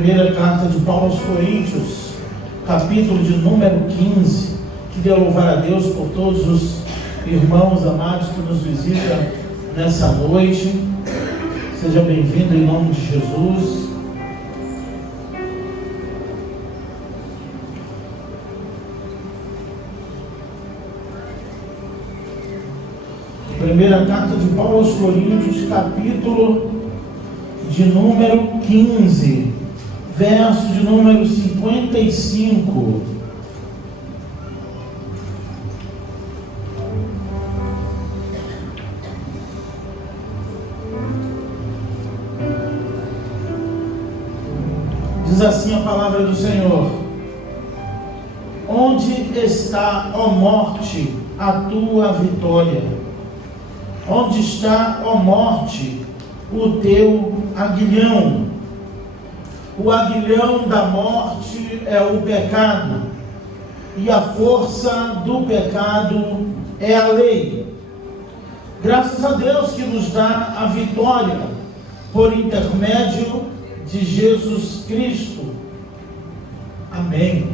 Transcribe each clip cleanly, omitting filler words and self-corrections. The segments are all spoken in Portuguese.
Primeira carta de Paulo aos Coríntios, capítulo de número 15. Queria louvar a Deus por todos os irmãos amados que nos visitam nessa noite. Seja bem-vindo em nome de Jesus. Primeira carta de Paulo aos Coríntios, capítulo de número 15, verso de número 55. Diz assim a palavra do Senhor: onde está, ó morte, a tua vitória? Onde está, ó morte, o teu aguilhão? O aguilhão da morte é o pecado, e a força do pecado é a lei. Graças a Deus que nos dá a vitória por intermédio de Jesus Cristo. Amém.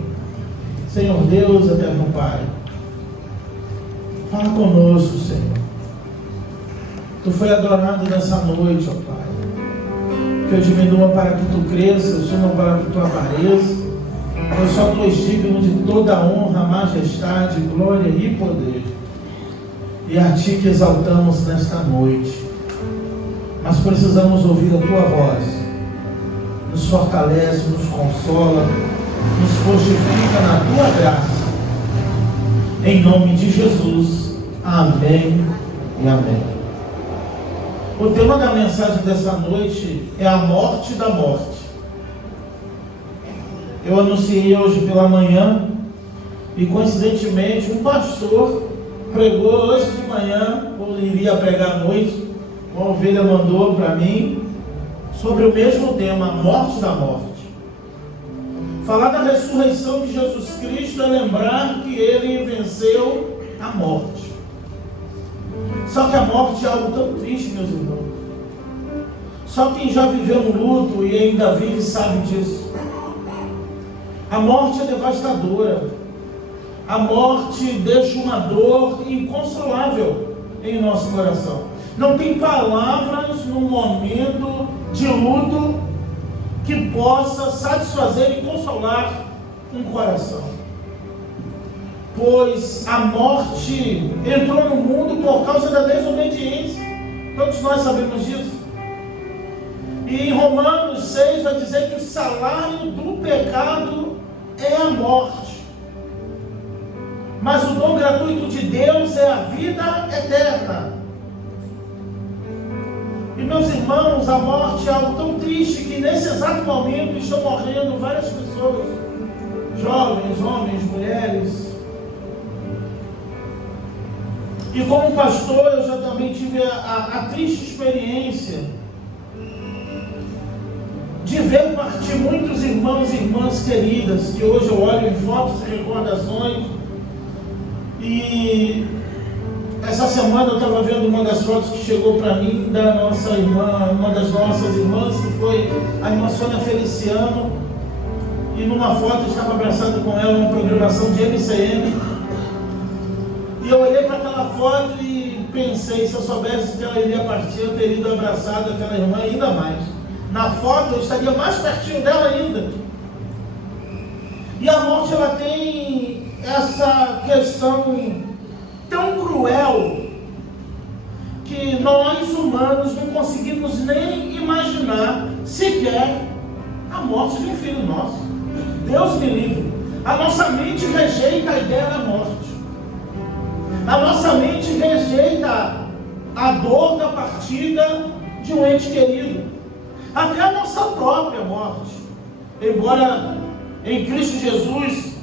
Senhor Deus, eterno Pai, fala conosco, Senhor. Tu foi adorado nessa noite, ó Pai. Que eu diminua para que Tu cresça, eu suba para que Tu apareça. Pois só Tu és digno de toda honra, majestade, glória e poder. E a Ti que exaltamos nesta noite. Mas precisamos ouvir a Tua voz. Nos fortalece, nos consola, nos fortifica na Tua graça. Em nome de Jesus. Amém e amém. O tema da mensagem dessa noite é a morte da morte. Eu anunciei hoje pela manhã e coincidentemente um pastor pregou hoje de manhã, ou iria pregar à noite, uma ovelha mandou para mim sobre o mesmo tema, a morte da morte. Falar da ressurreição de Jesus Cristo é lembrar que Ele venceu a morte. Só que a morte é algo tão triste, meus irmãos. Só quem já viveu um luto e ainda vive sabe disso. A morte é devastadora. A morte deixa uma dor inconsolável em nosso coração. Não tem palavras no momento de luto que possa satisfazer e consolar um coração. Pois a morte entrou no mundo por causa da desobediência. Todos nós sabemos disso. E em Romanos 6 vai dizer que o salário do pecado é a morte. Mas o dom gratuito de Deus é a vida eterna. E meus irmãos, a morte é algo tão triste que nesse exato momento estão morrendo várias pessoas. Jovens, homens, mulheres. E como pastor, eu já também tive a triste experiência de ver partir muitos irmãos e irmãs queridas, que hoje eu olho em fotos e recordações. E essa semana eu estava vendo uma das fotos que chegou para mim da nossa irmã, uma das nossas irmãs, que foi a irmã Sônia Feliciano. E numa foto eu estava abraçado com ela, uma programação de MCM. E eu olhei para aquela foto e pensei, se eu soubesse que ela iria partir, eu teria ido abraçado aquela irmã ainda mais. Na foto eu estaria mais pertinho dela ainda. E a morte, ela tem essa questão tão cruel que nós humanos não conseguimos nem imaginar sequer a morte de um filho nosso. Deus me livre. A nossa mente rejeita a ideia da morte. A nossa mente rejeita a dor da partida de um ente querido, até a nossa própria morte. Embora em Cristo Jesus,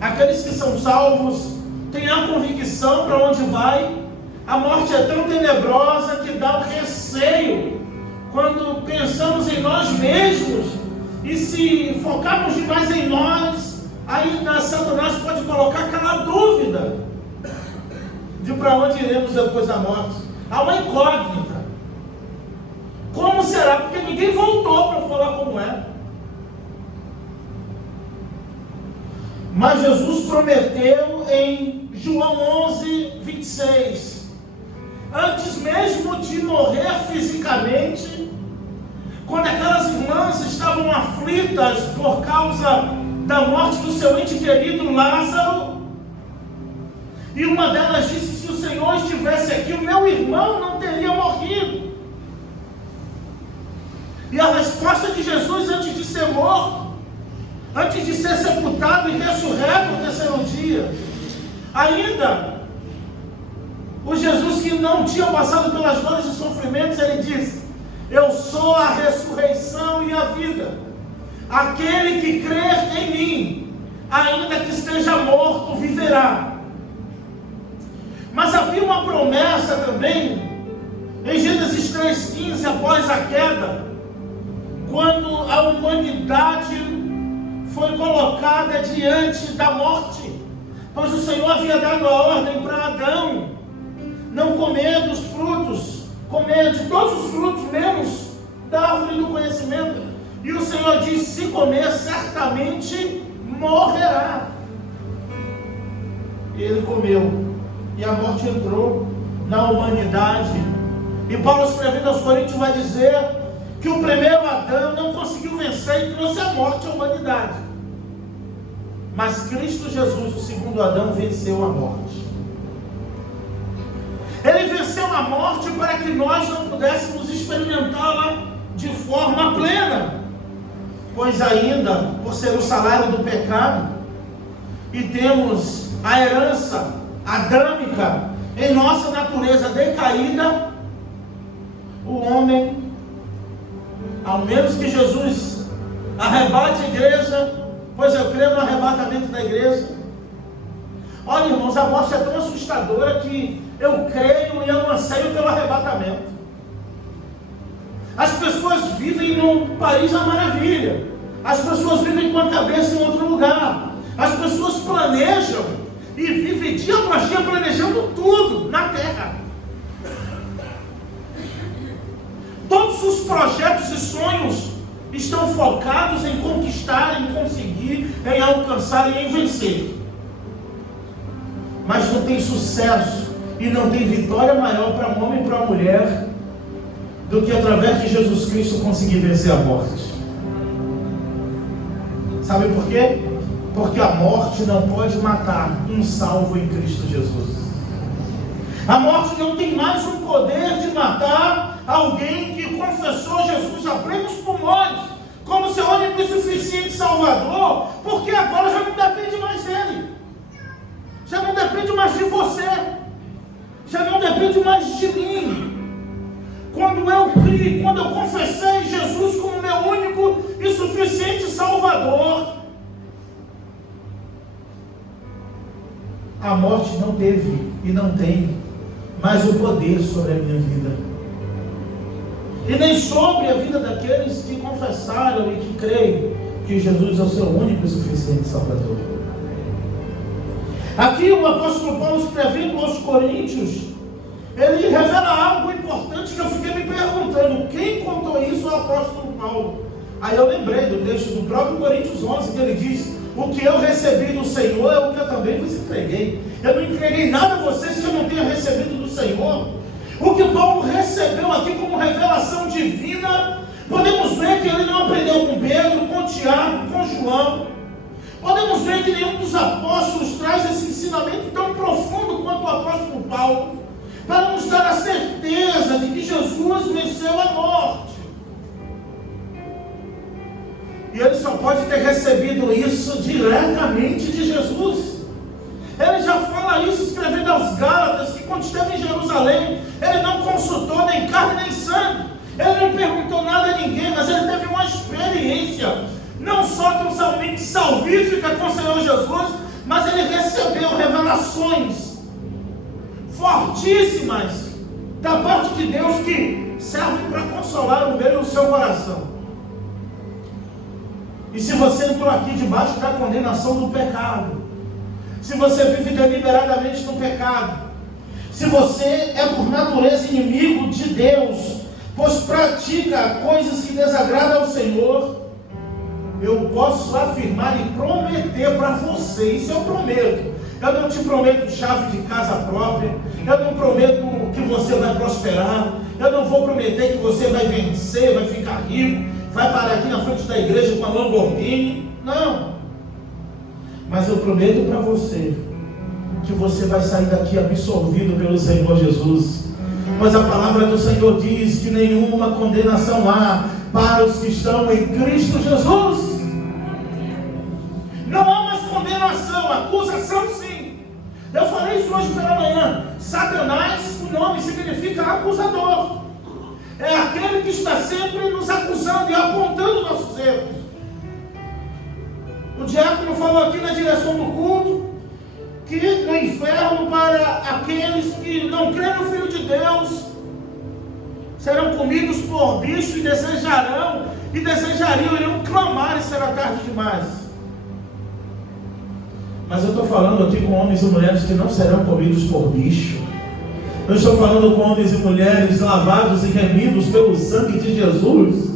aqueles que são salvos tenham a convicção para onde vai, a morte é tão tenebrosa que dá um receio quando pensamos em nós mesmos, e se focarmos demais em nós, ainda Satanás pode colocar aquela dúvida de para onde iremos depois da morte. Há uma incógnita. Como será? Porque ninguém voltou para falar como é. Mas Jesus prometeu em João 11:26, antes mesmo de morrer fisicamente, quando aquelas irmãs estavam aflitas por causa da morte do seu ente querido Lázaro, e uma delas disse: se o Senhor estivesse aqui, o meu irmão não teria morrido. E a resposta de Jesus, antes de ser morto, antes de ser sepultado e ressurreto no terceiro dia, ainda o Jesus que não tinha passado pelas dores e sofrimentos, ele disse: eu sou a ressurreição e a vida. Aquele que crer em mim, ainda que esteja morto, viverá. Mas havia uma promessa também, em Gênesis 3:15, após a queda, quando a humanidade foi colocada diante da morte, pois o Senhor havia dado a ordem para Adão não comer dos frutos, comer de todos os frutos, menos da árvore do conhecimento. E o Senhor disse: se comer, certamente morrerá. E ele comeu, e a morte entrou na humanidade. E Paulo, escrevendo aos Coríntios, vai dizer que o primeiro Adão não conseguiu vencer e trouxe a morte à humanidade. Mas Cristo Jesus, o segundo Adão, venceu a morte. Ele venceu a morte para que nós não pudéssemos experimentá-la de forma plena, pois ainda, por ser o salário do pecado, e temos a herança adâmica em nossa natureza decaída, o homem, ao menos que Jesus arrebate a igreja, pois eu creio no arrebatamento da igreja. Olha, irmãos, a morte é tão assustadora que eu creio e eu anseio pelo arrebatamento. As pessoas vivem num país da maravilha, as pessoas vivem com a cabeça em outro lugar, as pessoas planejam e vivem dia após dia planejando tudo na terra. Todos os projetos e sonhos estão focados em conquistar, em conseguir, em alcançar e em vencer. Mas não tem sucesso e não tem vitória maior para um homem e para uma mulher do que através de Jesus Cristo conseguir vencer a morte. Sabe por quê? Porque a morte não pode matar um salvo em Cristo Jesus. A morte não tem mais o poder de matar alguém que confessou Jesus a plenos pulmões como seu único e suficiente Salvador, porque agora já não depende mais dele, já não depende mais de você, já não depende mais de mim. Quando eu criei, quando eu confessei Jesus como meu único e suficiente Salvador, a morte não teve e não tem mais o poder sobre a minha vida, e nem sobre a vida daqueles que confessaram e que creem que Jesus é o seu único e suficiente Salvador. Aqui o apóstolo Paulo, escrevendo aos Coríntios, ele revela algo importante que eu fiquei me perguntando: quem contou isso ao apóstolo Paulo? Aí eu lembrei do texto do próprio Coríntios 11, que ele diz: o que eu recebi do Senhor é o que eu também vos entreguei. Eu não entreguei nada a vocês que eu não tenha recebido do Senhor. O que Paulo recebeu aqui como revelação divina, podemos ver que ele não aprendeu com Pedro, com Tiago, com João. Podemos ver que nenhum dos apóstolos traz esse ensinamento tão profundo quanto o apóstolo Paulo, para nos dar a certeza de que Jesus venceu a morte. E ele só pode ter recebido isso diretamente de Jesus. Ele já fala isso escrevendo aos Gálatas, que quando esteve em Jerusalém, ele não consultou nem carne nem sangue, ele não perguntou nada a ninguém, mas ele teve uma experiência, não só tão somente salvífica com o Senhor Jesus, mas ele recebeu revelações fortíssimas da parte de Deus, que servem para consolar o meu e o seu coração. E se você entrou aqui debaixo da condenação do pecado, se você vive deliberadamente no pecado, se você é por natureza inimigo de Deus, pois pratica coisas que desagradam ao Senhor, Eu posso afirmar e prometer para você, isso eu prometo. Eu não te prometo chave de casa própria, eu não prometo que você vai prosperar, eu não vou prometer que você vai vencer, vai ficar rico, vai parar aqui na frente da igreja com a Lamborghini, não. Mas eu prometo para você que você vai sair daqui absorvido pelo Senhor Jesus. Pois a palavra do Senhor diz que nenhuma condenação há para os que estão em Cristo Jesus. Não há mais condenação, acusação sim. Eu falei isso hoje pela manhã. Satanás, o nome significa acusador. É aquele que está sempre nos acusando e apontando nossos erros. O diácono falou aqui na direção do culto que no inferno, para aqueles que não creem no Filho de Deus, serão comidos por bicho e desejariam, iriam clamar e será tarde demais. Mas eu estou falando aqui com homens e mulheres que não serão comidos por bicho. Eu estou falando com homens e mulheres lavados e remidos pelo sangue de Jesus.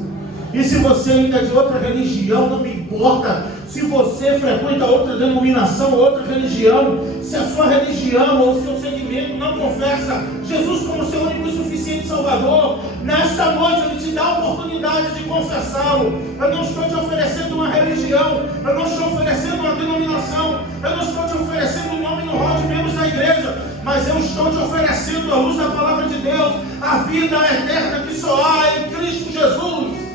E se você ainda é de outra religião, não me importa. Se você frequenta outra denominação, outra religião, se a sua religião ou o seu segmento não confessa Jesus como seu único e suficiente Salvador, nesta noite Ele te dá a oportunidade de confessá-lo. Eu não estou te oferecendo uma religião, eu não estou oferecendo uma denominação, eu não estou te oferecendo um nome no rol de membros da igreja, mas eu estou te oferecendo, à luz da palavra de Deus, a vida eterna que só há em Cristo Jesus.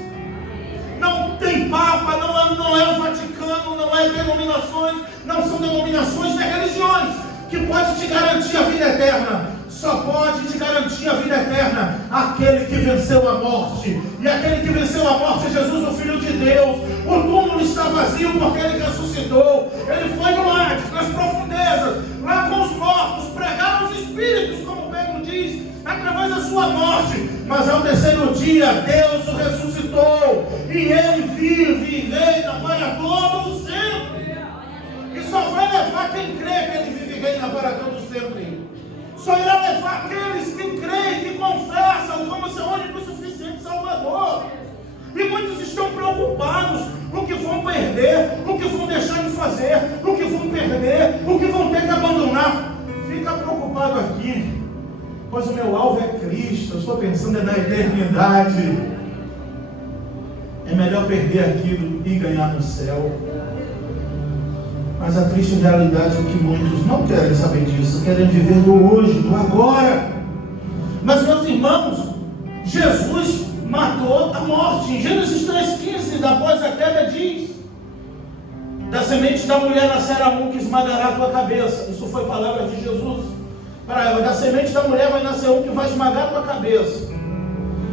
Não tem Papa, não é o Vaticano, não é denominações, não são denominações nem religiões que pode te garantir a vida eterna. Só pode te garantir a vida eterna aquele que venceu a morte. E aquele que venceu a morte é Jesus, o Filho de Deus. O túmulo está vazio porque Ele ressuscitou. Ele foi no Hades, nas profundezas, lá com os mortos, pregar aos espíritos, como Pedro diz, através da sua morte. Mas ao terceiro dia, Deus o ressuscitou. E Ele vive e reina para todo sempre. E só vai levar quem crê que Ele vive e reina para todo sempre. Só irá levar aqueles que creem, que confessam como seu único e suficiente Salvador. E muitos estão preocupados com o que vão perder, o que vão deixar de fazer, o que vão perder, o que vão ter que abandonar. Fica preocupado aqui, pois o meu alvo é Cristo. Eu estou pensando na eternidade. É melhor perder aquilo e ganhar no céu. Mas a triste realidade é que muitos não querem saber disso, querem viver do hoje, do agora. Mas, meus irmãos, Jesus matou a morte. Em Gênesis 3,15, após a queda, diz: da semente da mulher nascerá um que esmagará a tua cabeça. Isso foi palavra de Jesus para ela. Da semente da mulher vai nascer um que vai esmagar a tua cabeça,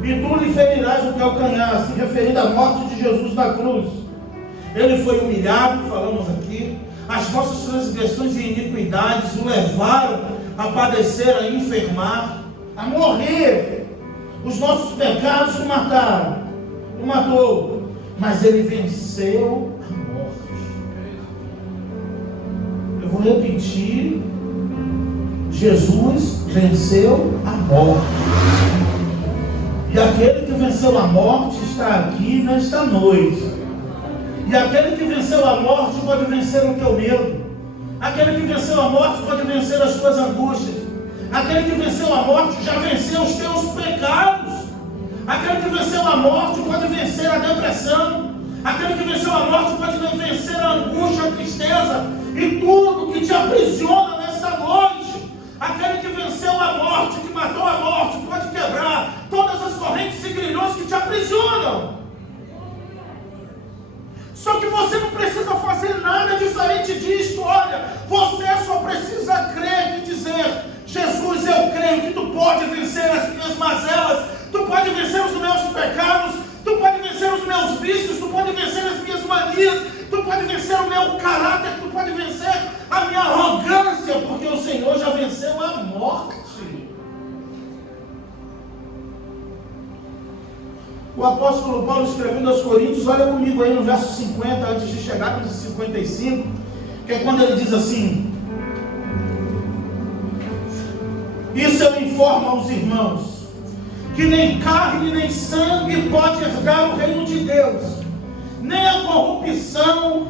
e tu lhe ferirás o calcanhar, se referindo à morte de Jesus na cruz. Ele foi humilhado, falamos aqui. As nossas transgressões e iniquidades o levaram a padecer, a enfermar, a morrer. Os nossos pecados o mataram, o matou, mas Ele venceu a morte. Eu vou repetir: Jesus venceu a morte. E aquele que venceu a morte está aqui nesta noite. E aquele que venceu a morte pode vencer o teu medo. Aquele que venceu a morte pode vencer as tuas angústias. Aquele que venceu a morte já venceu os teus pecados. Aquele que venceu a morte pode vencer a depressão. Aquele que venceu a morte pode vencer a angústia, a tristeza e tudo que te aprisiona nessa noite. Aquele que venceu a morte, que matou a morte, pode quebrar todas as correntes e grilhões que te aprisionam. Só que você não precisa fazer nada diferente disso. Olha, você só precisa crer e dizer: Jesus, eu creio que Tu pode vencer as minhas mazelas, Tu pode vencer os meus pecados, Tu pode vencer os meus vícios, Tu pode vencer as minhas manias, Tu pode vencer o meu caráter, Tu pode vencer a minha arrogância, porque o Senhor já venceu a morte. O apóstolo Paulo, escrevendo aos Coríntios, olha comigo aí no verso 50, antes de chegarmos em 55, que é quando ele diz assim: isso eu informo aos irmãos, que nem carne nem sangue pode herdar o reino de Deus, nem a corrupção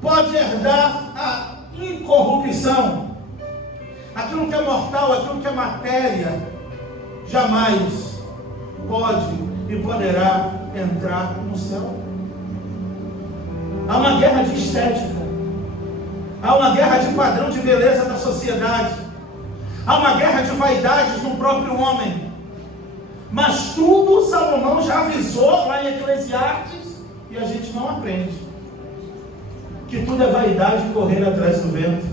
pode herdar a incorrupção. Aquilo que é mortal, aquilo que é matéria, jamais pode e poderá entrar no céu. Há uma guerra de estética, há uma guerra de padrão de beleza da sociedade, há uma guerra de vaidades no próprio homem. Mas tudo Salomão já avisou lá em Eclesiastes e a gente não aprende. Que tudo é vaidade e correr atrás do vento.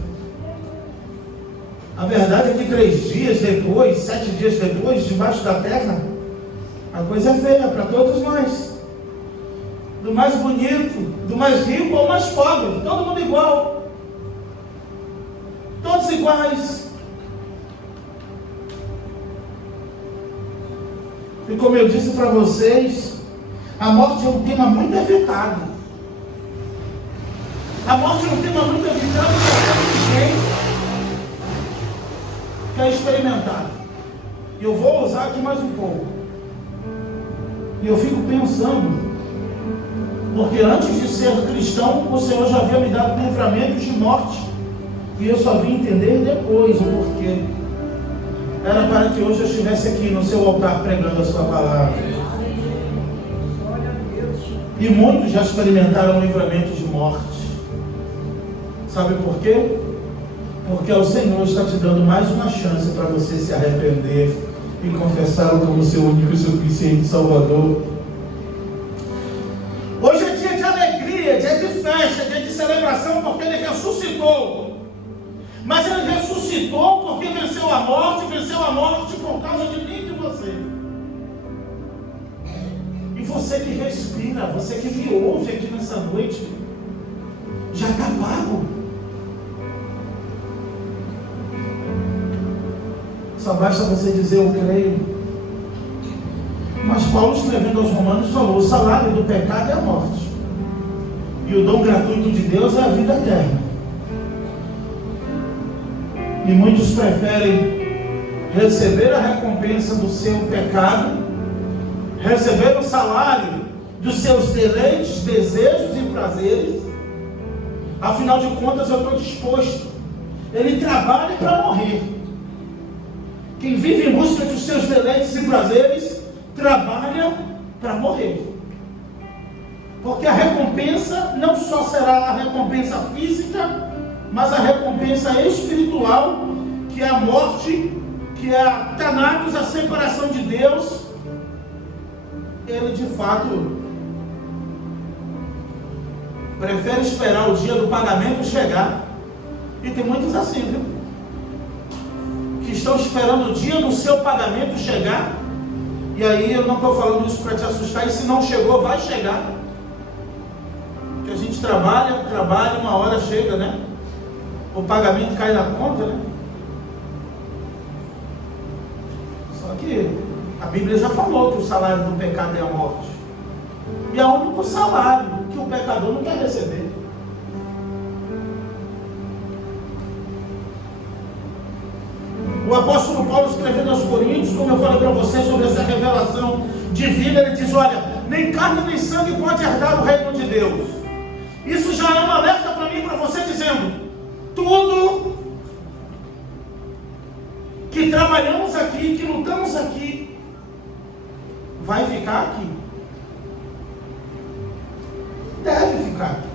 A verdade é que 3 dias depois, 7 dias depois, debaixo da terra, a coisa é feia para todos nós. Do mais bonito, do mais rico ao mais pobre, todo mundo igual. Todos iguais. E como eu disse para vocês, a morte é um tema muito evitado. A morte é um tema muito evitado porque ninguém quer experimentar. E eu vou usar aqui mais um pouco. E eu fico pensando, porque antes de ser cristão, o Senhor já havia me dado livramentos de morte. E eu só vim entender depois o porquê. Era para que hoje eu estivesse aqui no seu altar pregando a sua palavra. E muitos já experimentaram livramento de morte. Sabe por quê? Porque o Senhor está te dando mais uma chance para você se arrepender e confessá-lo como seu único e suficiente Salvador. Hoje é dia de alegria, dia de festa, dia de celebração, porque Ele ressuscitou. Mas Ele ressuscitou porque venceu a morte por causa de mim e de você. E você que respira, você que me ouve aqui nessa noite, já está pago. Só basta você dizer eu creio. Mas Paulo, escrevendo aos Romanos, falou: o salário do pecado é a morte, e o dom gratuito de Deus é a vida eterna. E muitos preferem receber a recompensa do seu pecado, receber o salário dos seus deleites, desejos e prazeres. Afinal de contas, eu estou disposto. Ele trabalha para morrer. Quem vive em busca dos seus deleites e prazeres, trabalha para morrer. Porque a recompensa não só será a recompensa física, mas a recompensa espiritual, que é a morte, que é a Thanatos, a separação de Deus. Ele de fato prefere esperar o dia do pagamento chegar. E tem muitos assim, viu? Que estão esperando o dia do seu pagamento chegar. E aí eu não estou falando isso para te assustar, e se não chegou, vai chegar. Porque a gente trabalha, uma hora chega, né? O pagamento cai na conta, né? Só que a Bíblia já falou que o salário do pecado é a morte. E é o único salário que o pecador não quer receber. O apóstolo Paulo, escrevendo aos Coríntios, como eu falei para vocês sobre essa revelação divina, ele diz: olha, nem carne nem sangue pode herdar o reino de Deus. Isso já é um alerta para mim e para você, dizendo: tudo que trabalhamos aqui, que lutamos aqui, vai ficar aqui. Deve ficar aqui.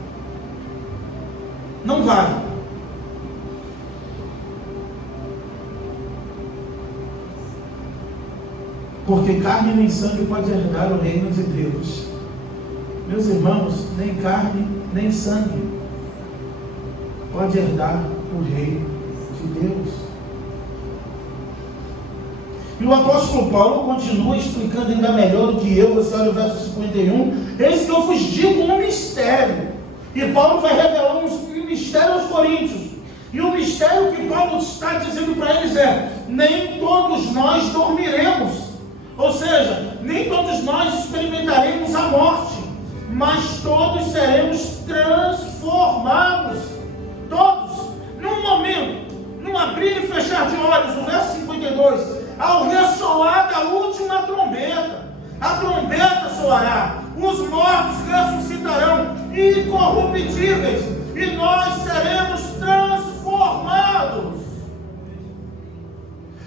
Não vai. Porque carne nem sangue pode herdar o reino de Deus. Meus irmãos, nem carne nem sangue pode herdar o reino de Deus. E o apóstolo Paulo continua explicando ainda melhor do que eu. Você olha o verso 51. Eis que eu vos digo um mistério. E Paulo vai revelar um mistério aos Coríntios. E o mistério que Paulo está dizendo para eles é: nem todos nós dormiremos. Ou seja, nem todos nós experimentaremos a morte, mas todos seremos transformados. Todos, num momento, num abrir e fechar de olhos. O verso 52, ao ressoar da última trombeta, a trombeta soará, os mortos ressuscitarão incorruptíveis, e nós seremos transformados.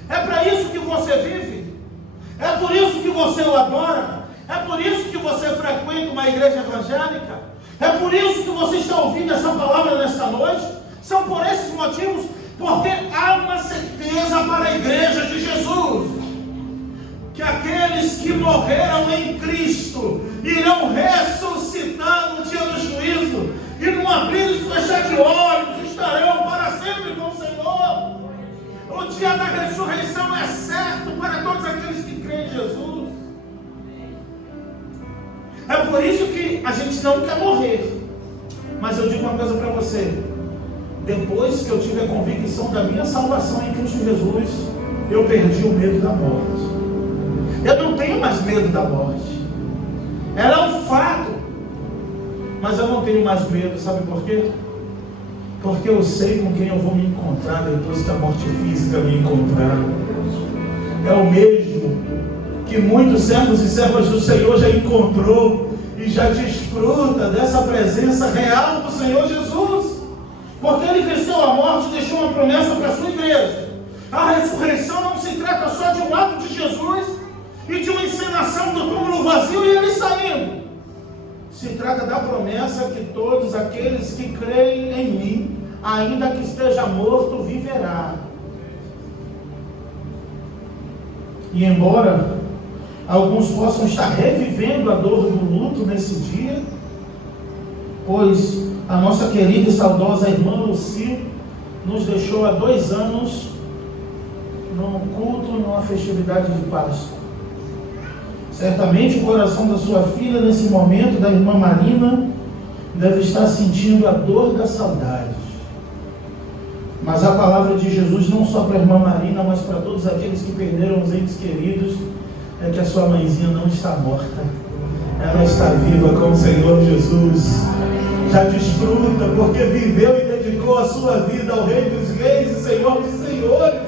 É para isso que você vive, é por isso que você o adora, é por isso que você frequenta uma igreja evangélica, é por isso que você está ouvindo essa palavra nesta noite. São por esses motivos, porque há uma certeza para a igreja de Jesus, que aqueles que morreram em Cristo irão ressuscitar no dia do juízo, e num abrir e fechar de olhos estarão para sempre com o Senhor. O dia da ressurreição é certo para todos aqueles que creem em Jesus. É por isso que a gente não quer morrer. Mas eu digo uma coisa para você: depois que eu tive a convicção da minha salvação em Cristo Jesus, eu perdi o medo da morte. Eu não tenho mais medo da morte. Ela é um fato, mas eu não tenho mais medo. Sabe por quê? Porque eu sei com quem eu vou me encontrar depois que a morte física me encontrar. É o mesmo que muitos servos e servas do Senhor já encontrou e já desfruta dessa presença real do Senhor Jesus, porque Ele venceu a morte e deixou uma promessa para a sua igreja. A ressurreição não se trata só de um ato de Jesus e de uma encenação do túmulo vazio e Ele saindo. Se trata da promessa que todos aqueles que creem em mim, ainda que esteja morto, viverá. E embora alguns possam estar revivendo a dor do luto nesse dia, pois a nossa querida e saudosa irmã Lucy nos deixou há 2 anos num culto, numa festividade de Páscoa. Certamente o coração da sua filha nesse momento, da irmã Marina, deve estar sentindo a dor da saudade. Mas a palavra de Jesus, não só para a irmã Marina, mas para todos aqueles que perderam os entes queridos, é que a sua mãezinha não está morta. Ela está viva com o Senhor Jesus. Já desfruta, porque viveu e dedicou a sua vida ao Rei dos Reis e Senhor dos Senhores.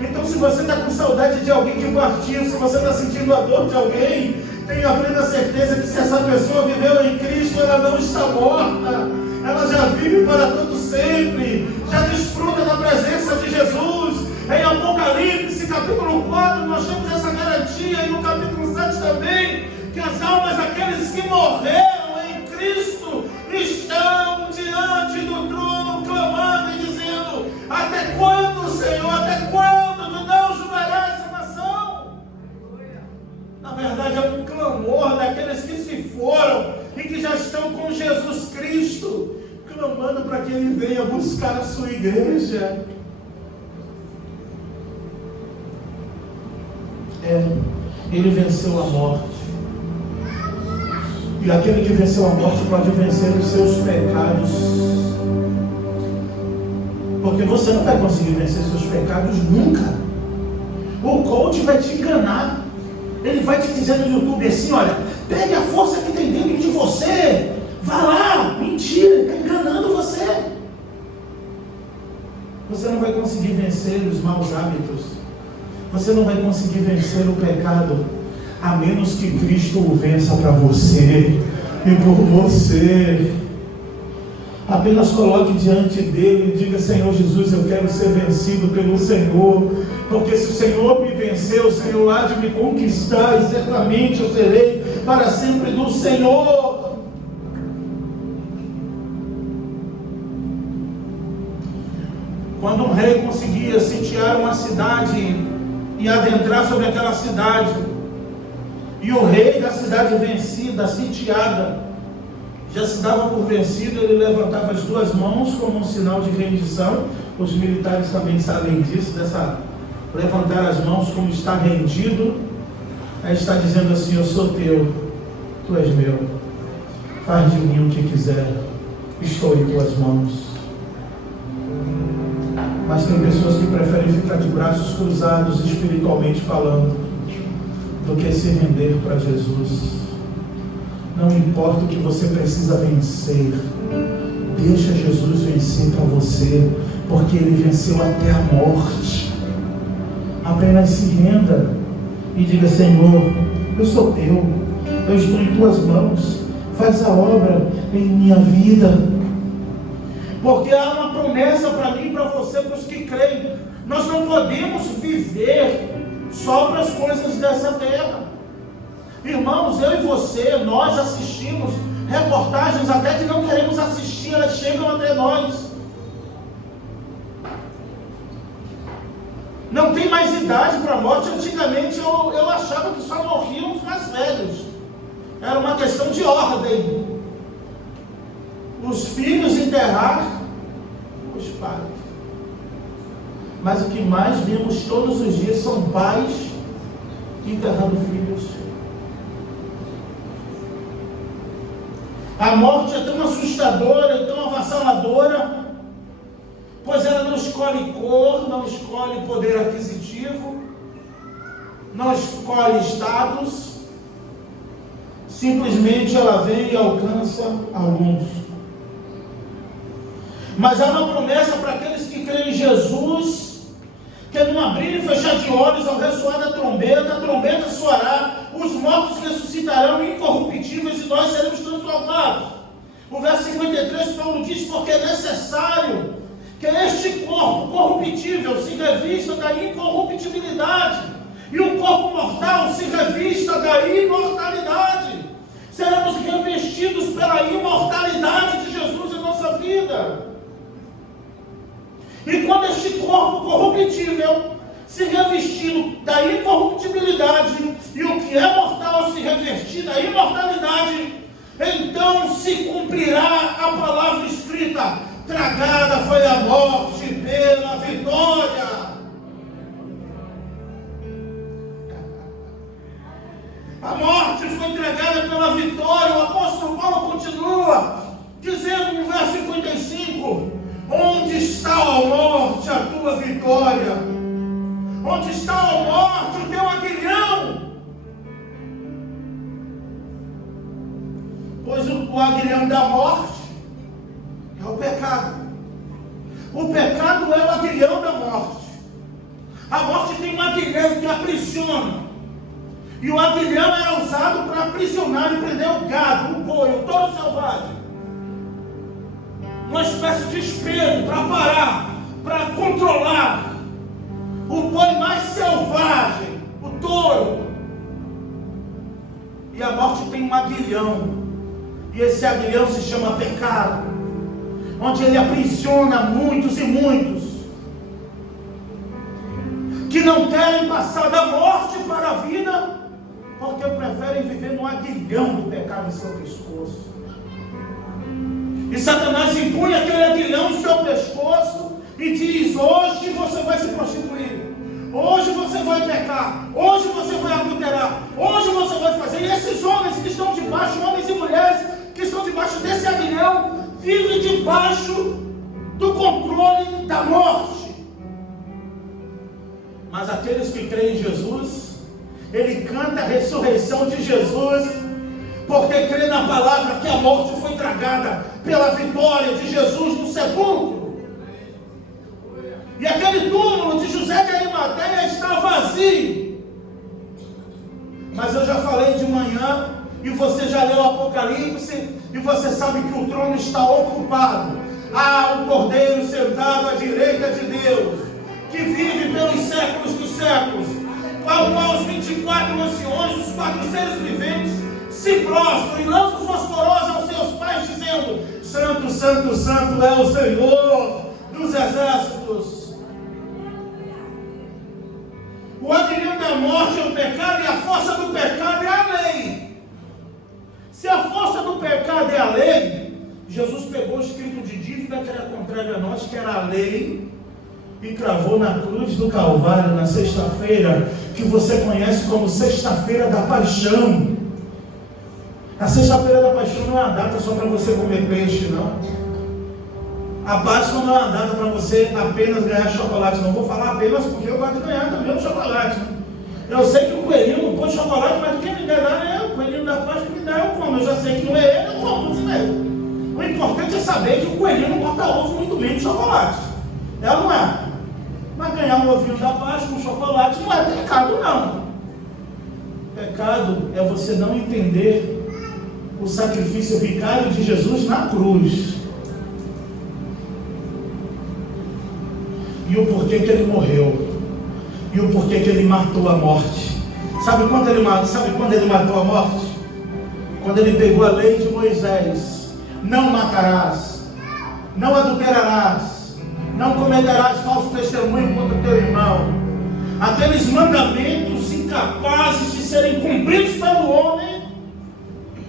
Então, se você está com saudade de alguém que partiu, se você está sentindo a dor de alguém, tenha a plena certeza que se essa pessoa viveu em Cristo, ela não está morta. Ela já vive para todo sempre, já desfruta da presença de Jesus. Em Apocalipse, capítulo 4, nós temos essa garantia, e no capítulo 7 também, que as almas daqueles que morreram em Cristo estão diante do trono, clamando e dizendo: até quando, Senhor, até quando tu não julgarás essa nação? Na verdade, é um clamor daqueles que se foram e que já estão com Jesus Cristo, clamando para que Ele venha buscar a sua igreja. Ele venceu a morte. E aquele que venceu a morte pode vencer os seus pecados. Porque você não vai conseguir vencer seus pecados nunca. O coach vai te enganar. Ele vai te dizer no YouTube assim: olha, pegue a força que tem dentro de você, vá lá. Mentira, ele está enganando você. Você não vai conseguir vencer os maus hábitos. Você não vai conseguir vencer o pecado, a menos que Cristo o vença para você e por você. Apenas coloque diante dele e diga: Senhor Jesus, eu quero ser vencido pelo Senhor, porque se o Senhor me venceu, o Senhor há de me conquistar, e certamente eu serei para sempre do Senhor. Quando um rei conseguia sitiar uma cidade e adentrar sobre aquela cidade, e o rei da cidade vencida, sitiada, já se dava por vencido, ele levantava as 2 mãos como um sinal de rendição. Os militares também sabem disso, dessa levantar as mãos como está rendido. Aí está dizendo assim: eu sou teu, tu és meu, faz de mim o que quiser, estou em tuas mãos. Mas tem pessoas que preferem ficar de braços cruzados, espiritualmente falando, do que se render para Jesus. Não importa o que você precisa vencer, deixa Jesus vencer para você, porque Ele venceu até a morte. Apenas se renda e diga: Senhor, eu sou teu, eu estou em tuas mãos, faz a obra em minha vida. Porque há uma promessa para mim e para você, para os que creem. Nós não podemos viver só para as coisas dessa terra. Irmãos, eu e você, nós assistimos reportagens até que não queremos assistir, elas chegam até nós. Não tem mais idade para a morte. Antigamente eu achava que só morriam os mais velhos. Era uma questão de ordem. Os filhos enterrar os pais. Mas o que mais vimos todos os dias são pais enterrando filhos. A morte é tão assustadora e tão avassaladora, pois ela não escolhe cor, não escolhe poder aquisitivo, não escolhe status, simplesmente ela vem e alcança alguns. Mas há uma promessa para aqueles que creem em Jesus, que num abrir e fechar de olhos, ao ressoar da trombeta, a trombeta soará, os mortos ressuscitarão incorruptíveis e nós seremos transformados. O verso 53, Paulo diz, porque é necessário que este corpo corruptível se revista da incorruptibilidade, e o corpo mortal se revista da imortalidade. Seremos revestidos pela imortalidade de Jesus em nossa vida. E quando este corpo corruptível se revestir da incorruptibilidade, e o que é mortal se revestir da imortalidade, então se cumprirá a palavra escrita: tragada foi a morte pela vitória. A morte foi entregada pela vitória. O apóstolo Paulo continua dizendo no verso 55: onde está, ó morte, a tua vitória? Onde está, ó morte, o teu aguilhão? Pois o aguilhão da morte é o pecado. O pecado é o aguilhão da morte. A morte tem um aguilhão que aprisiona. E o aguilhão era usado para aprisionar e prender o gado, o boi, o touro selvagem. Uma espécie de espelho para parar, para controlar o boi mais selvagem, o touro. E a morte tem um aguilhão. E esse aguilhão se chama pecado, onde ele aprisiona muitos e muitos que não querem passar da morte para a vida, porque preferem viver no aguilhão do pecado em seu pescoço. E Satanás impunha aquele aguilhão em seu pescoço e diz: hoje você vai se prostituir, hoje você vai pecar, hoje você vai adulterar, hoje você vai fazer. E esses homens que estão debaixo, homens e mulheres que estão debaixo desse aguilhão, vivem debaixo do controle da morte. Mas aqueles que creem em Jesus, ele canta a ressurreição de Jesus, porque crê na palavra que a morte foi tragada pela vitória de Jesus no sepulcro. E aquele túmulo de José de Arimateia está vazio. Mas eu já falei de manhã, e você já leu o Apocalipse, e você sabe que o trono está ocupado. Há um Cordeiro sentado à direita de Deus, que vive pelos séculos dos séculos, ao qual os 24 anciões, os 4 seres viventes, se prostram e lançam suas coroas aos seus pés, dizendo: Santo, Santo, Santo é o Senhor dos exércitos. O aguilhão da morte é o pecado, e a força do pecado é a lei. Se a força do pecado é a lei, Jesus pegou o escrito de dívida que era contrário a nós, que era a lei, e cravou na cruz do Calvário, na sexta-feira, que você conhece como Sexta-feira da Paixão. A Sexta-feira da Paixão não é uma data só para você comer peixe, não. A Páscoa não é uma data para você apenas ganhar chocolate, não. Vou falar apenas porque eu gosto de ganhar também o chocolate, né? Eu sei que o coelhinho não põe chocolate, mas quem me dá é o coelhinho da Páscoa, me dá eu como. Eu já sei que não é ele, eu como mesmo. O importante é saber que o coelhinho não bota ovo muito bem de chocolate. É ou não é? Mas ganhar um ovinho da Páscoa, um chocolate, não é pecado, não. Pecado é você não entender o sacrifício vicário de Jesus na cruz. E o porquê que ele morreu. E o porquê que ele matou a morte. Sabe quando ele matou a morte? Quando ele pegou a lei de Moisés. Não matarás, não adulterarás, não cometerás falso testemunho contra o teu irmão. Aqueles mandamentos incapazes de serem cumpridos pelo homem,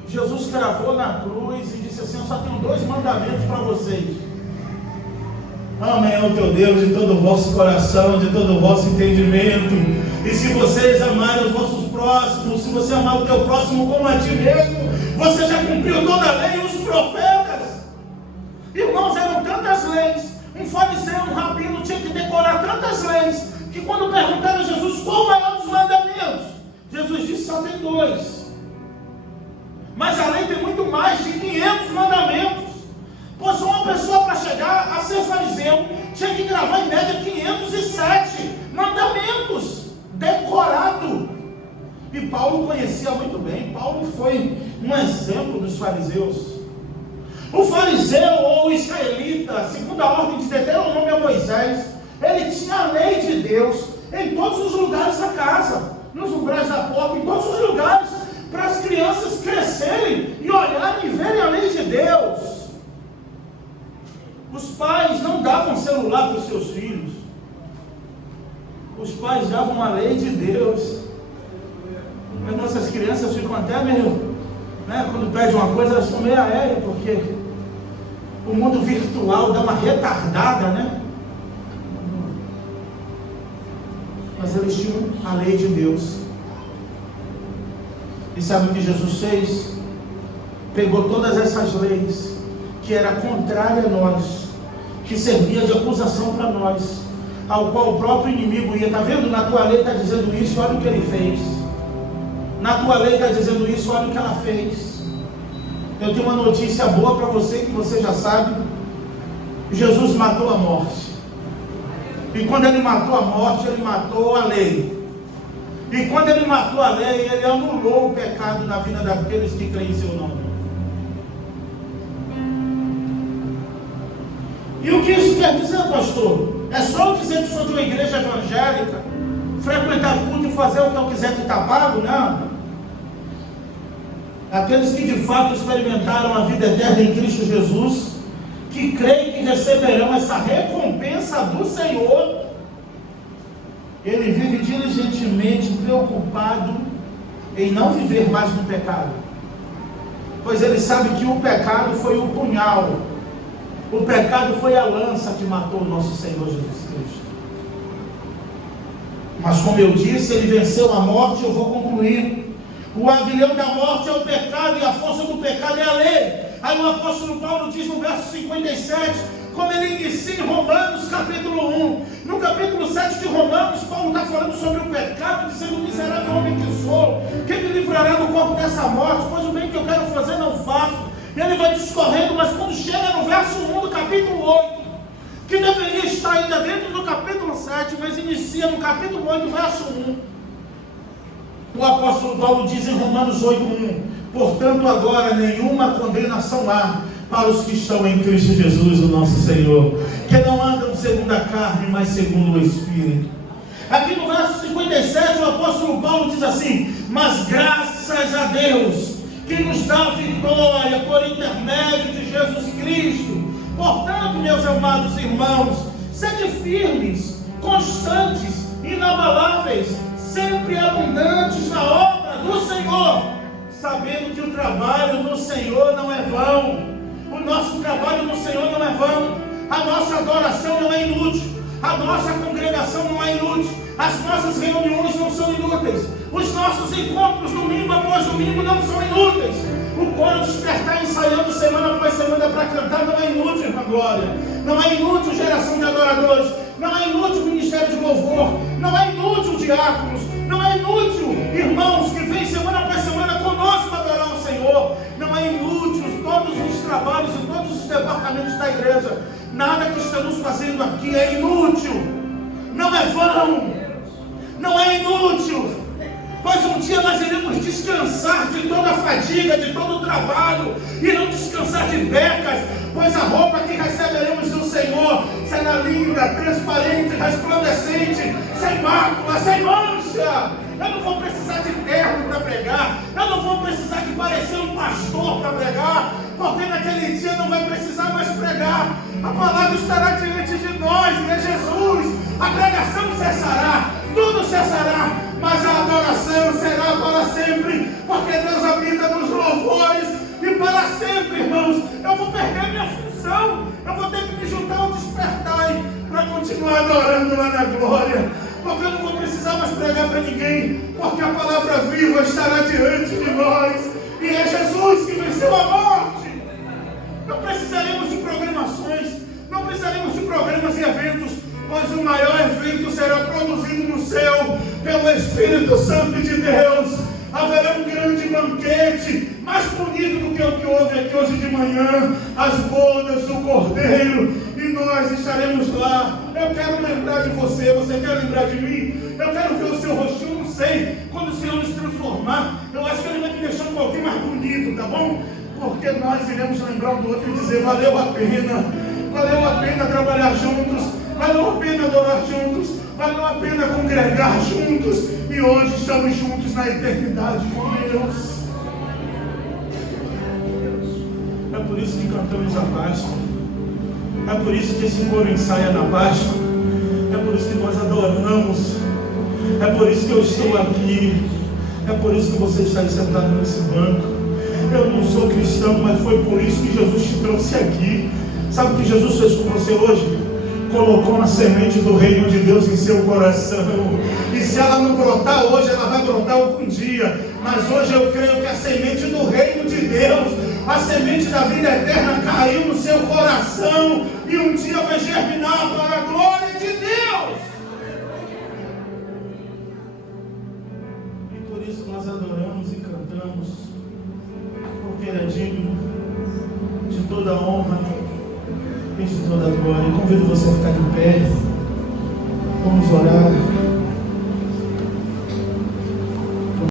Jesus cravou na cruz e disse assim: eu só tenho 2 mandamentos para vocês. Amem ao teu Deus de todo o vosso coração, de todo o vosso entendimento. E se vocês amarem os vossos próximos, se você amar o teu próximo como a ti mesmo, você já cumpriu toda a lei e os profetas. Irmãos, eram tantas leis. Um fariseu, um rabino tinha que decorar tantas leis, que quando perguntaram a Jesus qual o maior dos mandamentos, Jesus disse: só tem 2. Mas a lei tem muito mais de 500 mandamentos. Pois uma pessoa, para chegar a ser fariseu, tinha que gravar em média 507 mandamentos decorado. E Paulo conhecia muito bem. Paulo foi um exemplo dos fariseus. O fariseu ou o israelita, segundo a ordem de Deuteronômio a Moisés, ele tinha a lei de Deus em todos os lugares da casa, nos umbrais da porta, em todos os lugares, para as crianças crescerem e olharem e verem a lei de Deus. Os pais não davam celular para os seus filhos. Os pais davam a lei de Deus. As nossas crianças ficam até meio, né, quando pedem uma coisa, elas estão meio aéreas, porque o mundo virtual dá uma retardada, né? Mas eles tinham a lei de Deus. E sabe o que Jesus fez? Pegou todas essas leis, que era contrária a nós, que servia de acusação para nós, ao qual o próprio inimigo ia: está vendo? Na tua lei está dizendo isso, olha o que ele fez. Na tua lei está dizendo isso, olha o que ela fez. Eu tenho uma notícia boa para você, que você já sabe. Jesus matou a morte. E quando ele matou a morte, ele matou a lei. E quando ele matou a lei, ele anulou o pecado na vida daqueles que creem em seu nome. E o que isso quer dizer, pastor? É só eu dizer que sou de uma igreja evangélica, frequentar culto e fazer o que eu quiser que está pago? Não. Aqueles que de fato experimentaram a vida eterna em Cristo Jesus, que creem que receberão essa recompensa do Senhor, ele vive diligentemente preocupado em não viver mais no pecado, pois ele sabe que o pecado foi o punhal, o pecado foi a lança que matou o nosso Senhor Jesus Cristo. Mas como eu disse, ele venceu a morte. Eu vou concluir. O aguilhão da morte é o pecado, e a força do pecado é a lei. Aí o apóstolo Paulo diz no verso 57, como ele inicia em Romanos capítulo 1. No capítulo 7 de Romanos, Paulo está falando sobre o pecado, dizendo: miserável homem que sou, quem me livrará do corpo dessa morte? Pois o bem que eu quero fazer não faço. E ele vai discorrendo, mas quando chega no verso 1 do capítulo 8, que deveria estar ainda dentro do capítulo 7, mas inicia no capítulo 8, verso 1, o apóstolo Paulo diz em Romanos 8:1: portanto agora nenhuma condenação há para os que estão em Cristo Jesus, o nosso Senhor, que não andam segundo a carne, mas segundo o Espírito. Aqui no verso 57, o apóstolo Paulo diz assim: mas graças a Deus, que nos dá vitória por intermédio de Jesus Cristo. Portanto, meus amados irmãos, sede firmes, constantes, inabaláveis, sempre abundantes na obra do Senhor, sabendo que o trabalho no Senhor não é vão. O nosso trabalho no Senhor não é vão. A nossa adoração não é inútil. A nossa congregação não é inútil. As nossas reuniões não são inúteis. Os nossos encontros domingo após domingo não são inúteis. O coro despertar ensaiando semana após semana para cantar não é inútil, irmã Glória. Não é inútil geração de adoradores. Não é inútil ministério de louvor. Não é inútil diáconos. Não é inútil irmãos que vêm semana após semana conosco para adorar o Senhor. Não é inútil todos os trabalhos e todos os departamentos da igreja. Nada que estamos fazendo aqui é inútil. Não é vão. Não é inútil. pois um dia nós iremos descansar de toda a fadiga, de todo o trabalho, e não descansar de becas, pois a roupa que receberemos do Senhor será linda, transparente, resplandecente, sem mácula, sem mancha. Eu não vou precisar de terno para pregar, eu não vou precisar de parecer um pastor para pregar, porque naquele dia não vai precisar mais pregar, a palavra estará diante de nós, e é Jesus. A pregação cessará, tudo cessará, mas a adoração será para sempre, porque Deus habita nos louvores, e para sempre, irmãos. Eu vou perder minha função, eu vou ter que me juntar ao despertar para continuar adorando lá na glória, porque eu não vou precisar mais pregar para ninguém, porque a palavra viva estará diante de nós, e é Jesus que venceu a morte. Não precisaremos de programações, não precisaremos de programas e eventos, pois o maior evento será produzido no céu pelo Espírito Santo de Deus. Haverá um grande banquete, mais bonito do que o que houve aqui hoje de manhã, as bodas do Cordeiro, e nós estaremos lá. Eu quero lembrar de você, você quer lembrar de mim? Eu quero ver o seu rostinho, não sei, quando o Senhor nos transformar, eu acho que Ele vai me deixar um pouquinho mais bonito, tá bom? Porque nós iremos lembrar um do outro e dizer, valeu a pena trabalhar juntos, valeu a pena adorar juntos, valeu a pena congregar juntos, e hoje estamos juntos na eternidade com Deus. É por isso que cantamos a Páscoa, é por isso que esse coro ensaia na Páscoa, é por isso que nós adoramos, é por isso que eu estou aqui, é por isso que você está aí sentado nesse banco. Eu não sou cristão, mas foi por isso que Jesus te trouxe aqui. Sabe o que Jesus fez com você hoje? Colocou uma semente do reino de Deus em seu coração. E se ela não brotar hoje, ela vai brotar algum dia. Mas hoje eu creio que a semente do reino de Deus, a semente da vida eterna caiu no seu coração. E um dia vai germinar para a glória de Deus. E por isso nós adoramos e cantamos. Porque Ele é digno de toda honra e de toda glória. Eu convido você a ficar de pé. Vamos orar.